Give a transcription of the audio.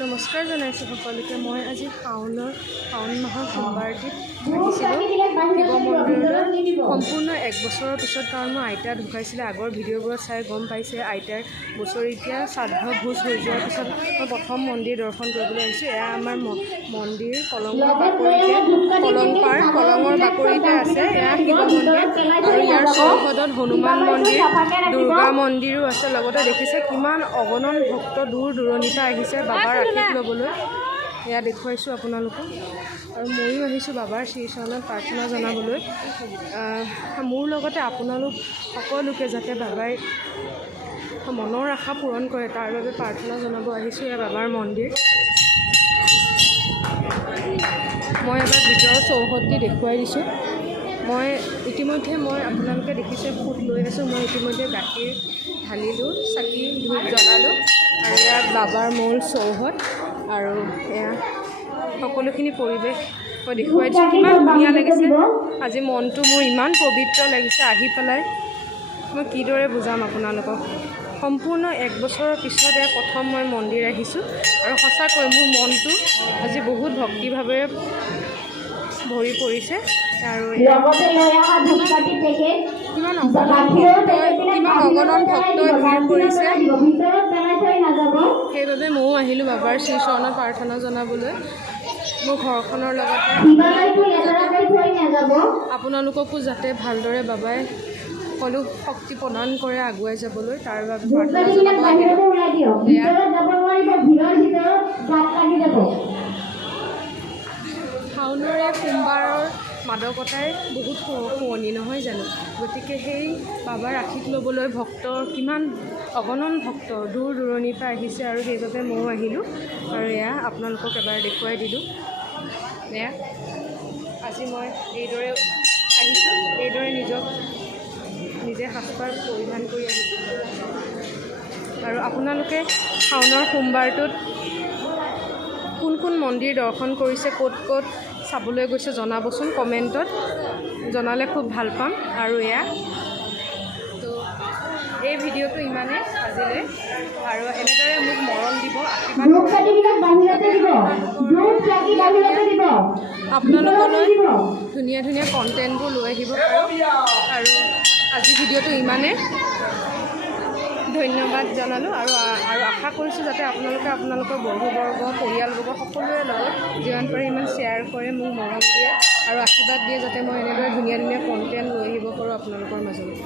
নমস্কাৰ জনাইছোঁ সকলোকে। মই আজি শাওণ মাহৰ সোমবাৰটিত আহিছিলোঁ শিৱ মন্দিৰলৈ সম্পূৰ্ণ 1 বছৰৰ পিছত, কাৰণ মোৰ আইতা ঢুকাইছিলে। আগৰ ভিডিঅ'বোৰত চাই গম পাইছে আইতাৰ বছৰেকীয়া শ্ৰাদ্ধ ভোজ হৈ যোৱাৰ পিছত মই প্ৰথম মন্দিৰ দৰ্শন কৰিবলৈ আহিছোঁ। এয়া আমাৰ মন্দিৰ কলঙৰ বাকৰিতে আছে। এয়া শিৱ মন্দিৰ আৰু ইয়াৰ চৌহদত হনুমান মন্দিৰ, দুৰ্গা মন্দিৰো আছে। লগতে দেখিছে কিমান অগণন ভক্ত দূৰ দূৰণিৰ পৰা আহিছে বাবাৰ আশীষ ল'বলৈ। এয়া দেখুৱাইছোঁ আপোনালোকক। আৰু ময়ো আহিছোঁ বাবাৰ শ্ৰীচৰণত প্ৰাৰ্থনা জনাবলৈ। মোৰ লগতে আপোনালোক সকলোকে যাতে বাবাই মনৰ আশা পূৰণ কৰে তাৰ বাবে প্ৰাৰ্থনা জনাব আহিছোঁ। এয়া বাবাৰ মন্দিৰ। মই এবাৰ ভিতৰৰ চৌহদটি দেখুৱাই দিছোঁ। ইতিমধ্যে আপোনালোকে দেখিছে ফুট লৈ আছোঁ। মই ইতিমধ্যে গাখীৰ ঢালিলোঁ, চাকি ধূপ জ্বলালোঁ। আৰু এয়া বাবাৰ মূল চৌহদ। আৰু এয়া সকলোখিনি পৰিৱেশ মই দেখুৱাই দিছোঁ। কিমান ধুনীয়া লাগিছে আজি। মনটো মোৰ ইমান পবিত্ৰ লাগিছে আহি পেলাই। মই কিদৰে বুজাম আপোনালোকক। সম্পূৰ্ণ 1 বছৰৰ পিছতে প্ৰথম মই মন্দিৰ আহিছোঁ। আৰু সঁচাকৈ মোৰ মনটো আজি বহুত ভক্তিভাৱেৰে ভৰি পৰিছে। আৰু কিমান অগণন ভক্তই ভিৰ কৰিছে। সেইবাবে ময়ো আহিলোঁ বাবাৰ শ্ৰীচৰণত প্ৰাৰ্থনা জনাবলৈ। মোৰ ঘৰখনৰ লগতে আপোনালোককো যাতে ভালদৰে বাবাই সকলো শক্তি প্ৰদান কৰে আগুৱাই যাবলৈ, তাৰ বাবে প্ৰাৰ্থনা জনাব আহিলোঁ। শাওণৰে সোমবাৰৰ মাদকতাই বহুত শুৱনি নহয় জানো? গতিকে সেই বাবাৰ আশীষ ল'বলৈ কিমান অগণন ভক্ত দূৰ দূৰণিৰ পৰা আহিছে। আৰু সেইবাবে ময়ো আহিলোঁ। আৰু এয়া আপোনালোকক এবাৰ দেখুৱাই দিলোঁ। এয়া আজি মই এইদৰে আহিছোঁ, এইদৰে নিজে সাজপাৰ পৰিধান কৰি আহিছোঁ। আৰু আপোনালোকে শাওণৰ সোমবাৰটোত কোন কোন মন্দিৰ দৰ্শন কৰিছে, ক'ত ক'ত চাবলৈ গৈছে জনাবচোন কমেণ্টত। জনালে খুব ভাল পাম। আৰু এয়া তো এই ভিডিঅ'টো ইমানেই আজিলৈ। আৰু এনেদৰে মোক মৰম দিব, আপোনালোকলৈ ধুনীয়া ধুনীয়া কণ্টেণ্টবোৰ লৈ আহিব পাৰোঁ। আৰু আজি ভিডিঅ'টো ইমানেই। ধন্যবাদ জনালোঁ। আৰু আশা কৰিছোঁ যাতে আপোনালোকে আপোনালোকৰ বন্ধুবৰ্গ, পৰিয়ালবৰ্গ সকলোৰে লগত যিমান পাৰে ইমান শ্বেয়াৰ কৰে, মোক মৰম দিয়ে আৰু আশীৰ্বাদ দিয়ে, যাতে মই এনেদৰে ধুনীয়া ধুনীয়া কণ্টেণ্ট লৈ আহিব পাৰোঁ আপোনালোকৰ মাজলৈ।